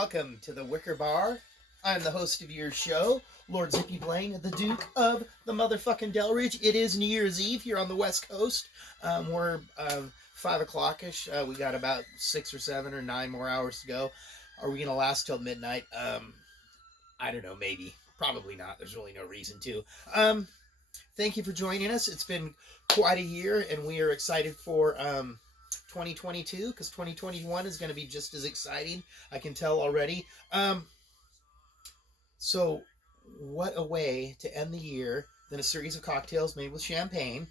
welcome to the Wicker Bar. I'm the host of your show, Lord Zippy Blaine, the Duke of the motherfucking Delridge. It is New Year's Eve here on the West Coast. We're 5 o'clock-ish. We got about 6 or 7 or 9 more hours to go. Are we going to last till midnight? I don't know, maybe. Probably not. There's really no reason to. Thank you for joining us. It's been quite a year, and we are excited for 2022 because 2021 is going to be just as exciting. I can tell already. So what a way to end the year than a series of cocktails made with champagne.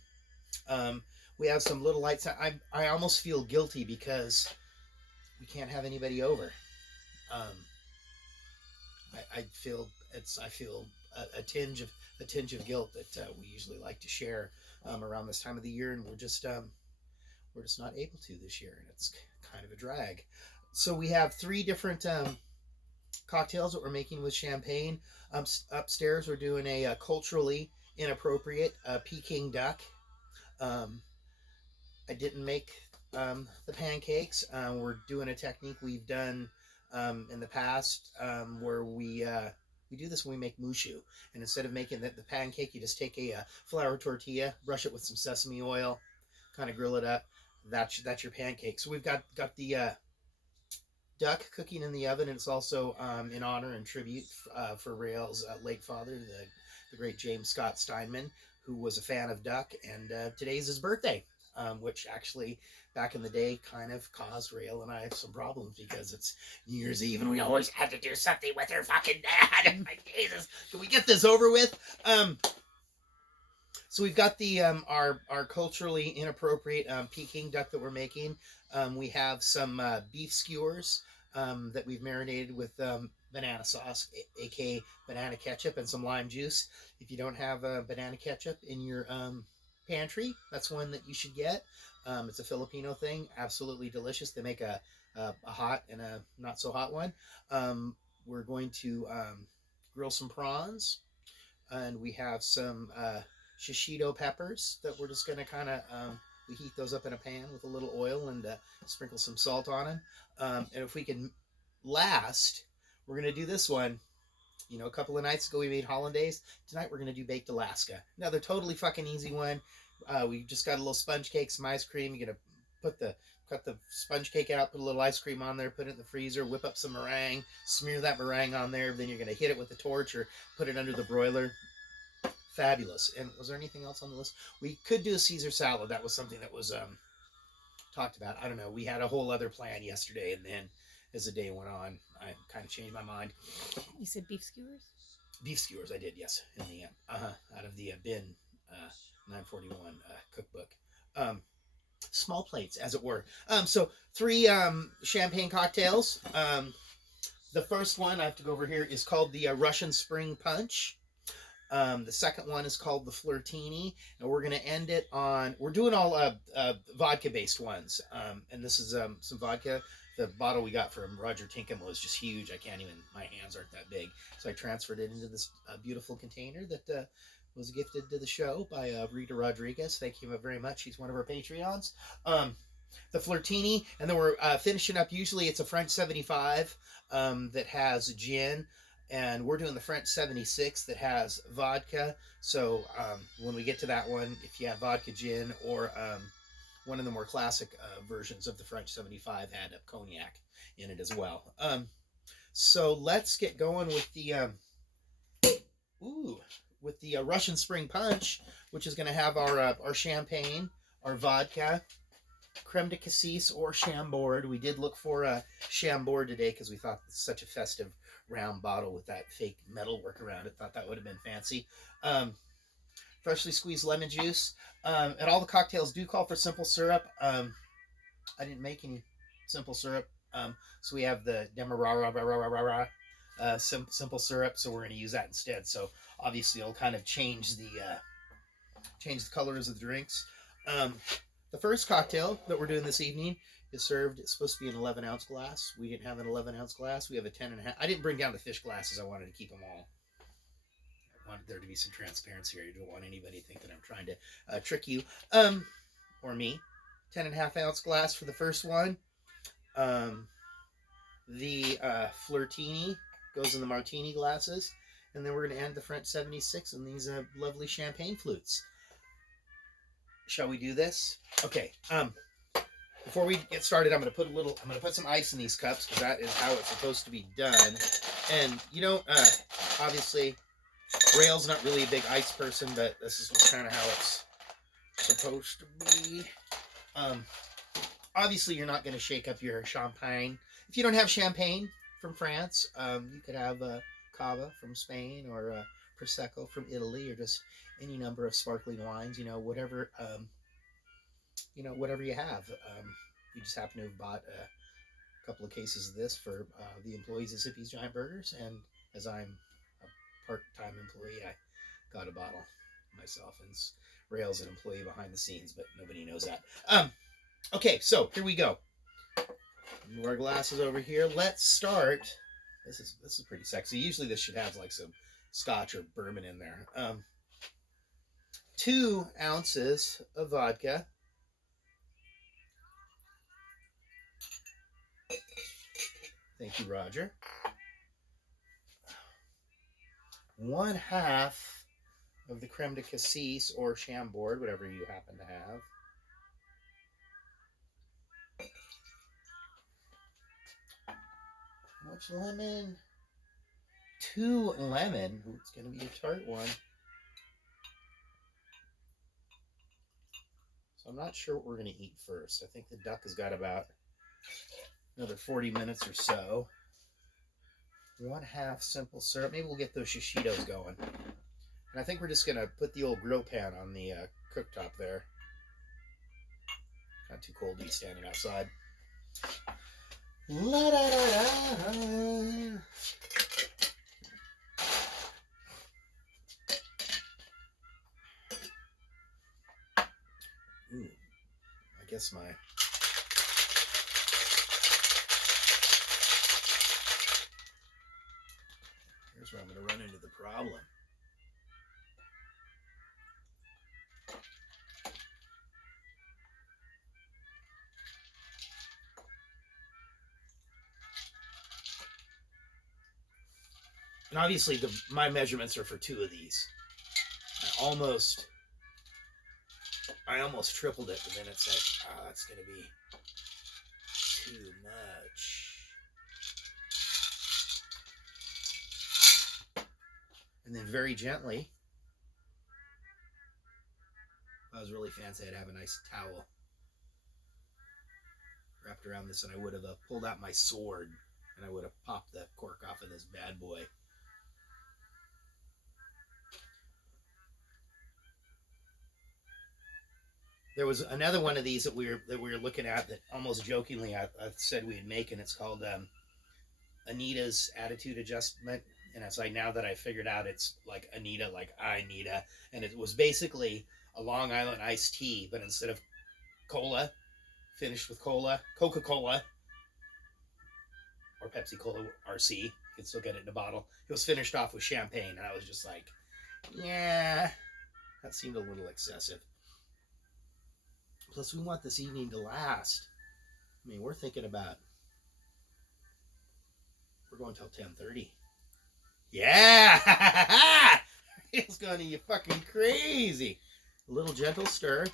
We have some little lights. I almost feel guilty because we can't have anybody over. I feel a tinge of guilt that we usually like to share around this time of the year, and we're just not able to this year, and it's kind of a drag. So we have 3 different cocktails that we're making with champagne. Upstairs, we're doing a culturally inappropriate Peking duck. I didn't make the pancakes. We're doing a technique we've done in the past where we do this when we make mushu. And instead of making the pancake, you just take a flour tortilla, brush it with some sesame oil, kind of grill it up. That's your pancake. So we've got the duck cooking in the oven, and it's also in honor and tribute for Rael's late father, the great James Scott Steinman, who was a fan of duck, and today's his birthday, which actually back in the day kind of caused Rael and I some problems because it's New Year's Eve and we always had to do something with her fucking dad. Like, Jesus, can we get this over with? So we've got the our culturally inappropriate Peking duck that we're making. We have some beef skewers that we've marinated with banana sauce, aka banana ketchup, and some lime juice. If you don't have banana ketchup in your pantry, that's one that you should get. It's a Filipino thing, absolutely delicious. They make a hot and a not so hot one. We're going to grill some prawns, and we have some shishito peppers that we're just going to kind of we heat those up in a pan with a little oil and sprinkle some salt on them. And if we can last, we're going to do this one. You know, a couple of nights ago we made hollandaise. Tonight we're going to do baked Alaska. Another totally fucking easy one. We just got a little sponge cake, some ice cream. You're going to cut the sponge cake out, put a little ice cream on there, put it in the freezer, whip up some meringue, smear that meringue on there. Then you're going to hit it with a torch or put it under the broiler. Fabulous. And was there anything else on the list? We could do a Caesar salad. That was something that was talked about. I don't know. We had a whole other plan yesterday, and then as the day went on, I kind of changed my mind. You said beef skewers? Beef skewers, I did, yes. In the out of the bin 941 cookbook. Small plates, as it were. So 3 champagne cocktails. The first one, I have to go over here, is called the Russian Spring Punch. The second one is called the Flirtini, and we're going to end it on, we're doing all vodka-based ones, and this is some vodka. The bottle we got from Roger Tinkham was just huge. I can't even, my hands aren't that big. So I transferred it into this beautiful container that was gifted to the show by Rita Rodriguez. Thank you very much. She's one of our Patreons. The Flirtini, and then we're finishing up, usually it's a French 75 that has gin, and we're doing the French 76 that has vodka. So when we get to that one, if you have vodka gin or one of the more classic versions of the French 75 had a cognac in it as well. So let's get going with the Russian Spring Punch, which is going to have our champagne, our vodka, creme de cassis or Chambord. We did look for a Chambord today because we thought it's such a festive round bottle with that fake metal work around it. Thought that would have been fancy. Freshly squeezed lemon juice. And all the cocktails do call for simple syrup. I didn't make any simple syrup. So we have the Demerara simple syrup, so we're going to use that instead. So obviously it'll kind of change the colors of the drinks. The first cocktail that we're doing this evening is served, it's supposed to be an 11-ounce glass. We didn't have an 11-ounce glass. We have a 10.5. I didn't bring down the fish glasses. I wanted to keep them all. I wanted there to be some transparency here. You don't want anybody to think that I'm trying to trick you. Or me. 10.5-ounce glass for the first one. The Flirtini goes in the martini glasses. And then we're going to end the French 76 in these lovely champagne flutes. Shall we do this? Okay. Before we get started, I'm going to put some ice in these cups because that is how it's supposed to be done. And you don't, obviously, Rail's not really a big ice person, but this is kind of how it's supposed to be. Obviously, you're not going to shake up your champagne. If you don't have champagne from France, you could have cava from Spain or prosecco from Italy, or just any number of sparkling wines. Whatever you have. You just happen to have bought a couple of cases of this for the employees of Zippy's Giant Burgers, and as I'm a part-time employee, I got a bottle myself. And Rail's an employee behind the scenes, but nobody knows that. Okay, so here we go. Move our glasses over here. Let's start. This is pretty sexy. Usually this should have like some scotch or bourbon in there. 2 ounces of vodka. Thank you, Roger. 1/2 of the creme de cassis or Chambord, whatever you happen to have. How much lemon? 2 lemon. Ooh, it's going to be a tart one. So I'm not sure what we're going to eat first. I think the duck has got about another 40 minutes or so. 1/2 simple syrup. Maybe we'll get those shishitos going. And I think we're just going to put the old grill pan on the cooktop there. Not too cold to be standing outside. La da da da. Ooh, I guess here's where I'm going to run into the problem. And obviously, my measurements are for 2 of these. I almost tripled it, but then it's like, oh, that's going to be too much. And then very gently, if I was really fancy, I'd have a nice towel wrapped around this, and I would have pulled out my sword, and I would have popped the cork off of this bad boy. There was another one of these that we were looking at that almost jokingly I said we'd make, and it's called Anita's Attitude Adjustment. And it's like, now that I figured out it's like Anita, like Anita, and it was basically a Long Island iced tea, but instead of cola, finished with Coca-Cola, or Pepsi Cola RC, you can still get it in a bottle. It was finished off with champagne, and I was just like, yeah, that seemed a little excessive. Plus, we want this evening to last. I mean, we're going till 10:30. Yeah! It's going to be fucking crazy. A little gentle stir.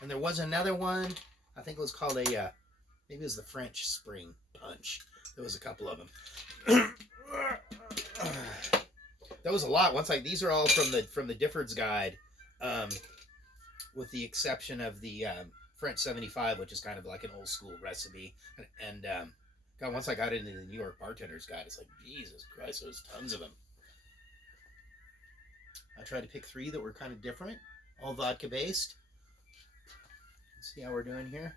And there was another one. I think it was called maybe it was the French Spring Punch. There was a couple of them. That was a lot. These are all from the Difford's Guide, with the exception of the French 75, which is kind of like an old school recipe. And God, once I got into the New York Bartender's Guide, it's like, Jesus Christ, there's tons of them. I tried to pick 3 that were kind of different, all vodka based. Let's see how we're doing here.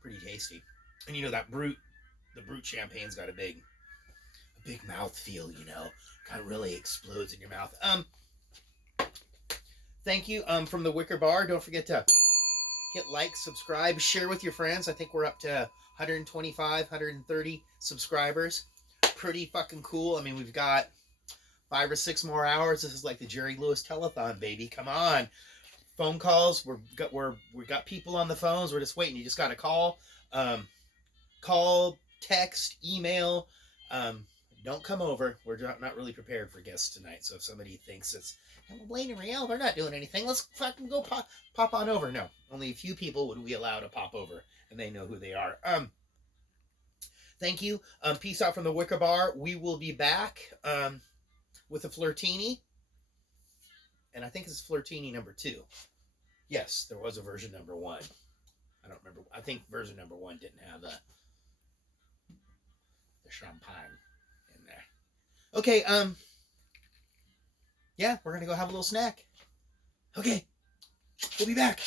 Pretty tasty. And you know, the Brut champagne's got a big mouth feel, kind of really explodes in your mouth. Thank you. From the Wicker Bar, don't forget to hit like, subscribe, share with your friends. I think we're up to 125, 130 subscribers. pretty fucking cool. I mean, we've got 5 or 6 more hours. This is like the Jerry Lewis telethon, baby. Come on. Phone calls. We got people on the phones. We're just waiting. You just got to call. Call, text, email. Um, don't come over. We're not really prepared for guests tonight. So if somebody thinks it's Blaine and Riel, they're not doing anything, let's fucking go pop on over. No, only a few people would we allow to pop over, and they know who they are. Thank you. Peace out from the Wicker Bar. We will be back with a Flirtini, and I think it's Flirtini number 2. Yes, there was a version number 1. I don't remember. I think version number 1 didn't have the champagne in there. Okay, yeah, we're gonna go have a little snack. Okay, we'll be back.